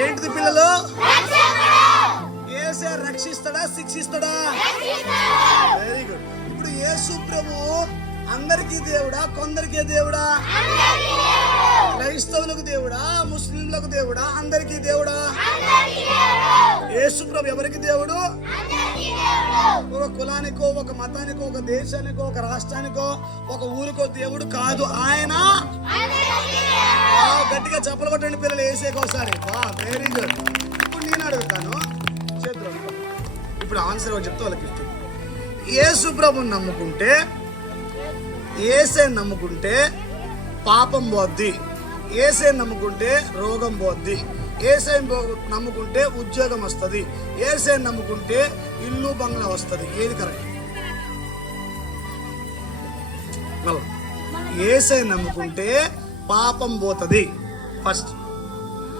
ఏంటిది పిల్లలు? యేసే రక్షిస్తాడా శిక్షిస్తాడా? Very good. ఇప్పుడు యేసు ప్రభు అందరికీ దేవుడా కొందరికే దేవుడా? క్రైస్తవులకు దేవుడా ముస్లింలకు దేవుడా అందరికీ దేవుడా? యేసు ప్రభు ఎవరికి దేవుడు? ఒక కులానికో ఒక మతానికో ఒక దేశానికో ఒక రాష్ట్రానికో ఒక ఊరికో దేవుడు కాదు. ఆయన గట్టిగా చప్పలు కొట్టండి పిల్లలు యేసేకి ఒకసారి. Very good. ఇప్పుడు నేను అడుగుతాను, ఇప్పుడు ఆన్సర్ చెప్తే వాళ్ళకి ఇష్టం. యేసు ప్రభుని నమ్ముకుంటే యేసే నమ్ముకుంటే పాపం పోద్ది, యేసే నమ్ముకుంటే రోగం పోద్ది, యేసే నమ్ముకుంటే ఉద్యోగం వస్తుంది, యేసే నమ్ముకుంటే ఇల్లు బంగ్లా వస్తుంది. ఏది కరెక్ట్? యేసే నమ్ముకుంటే పాపం పోతుంది ఫస్ట్.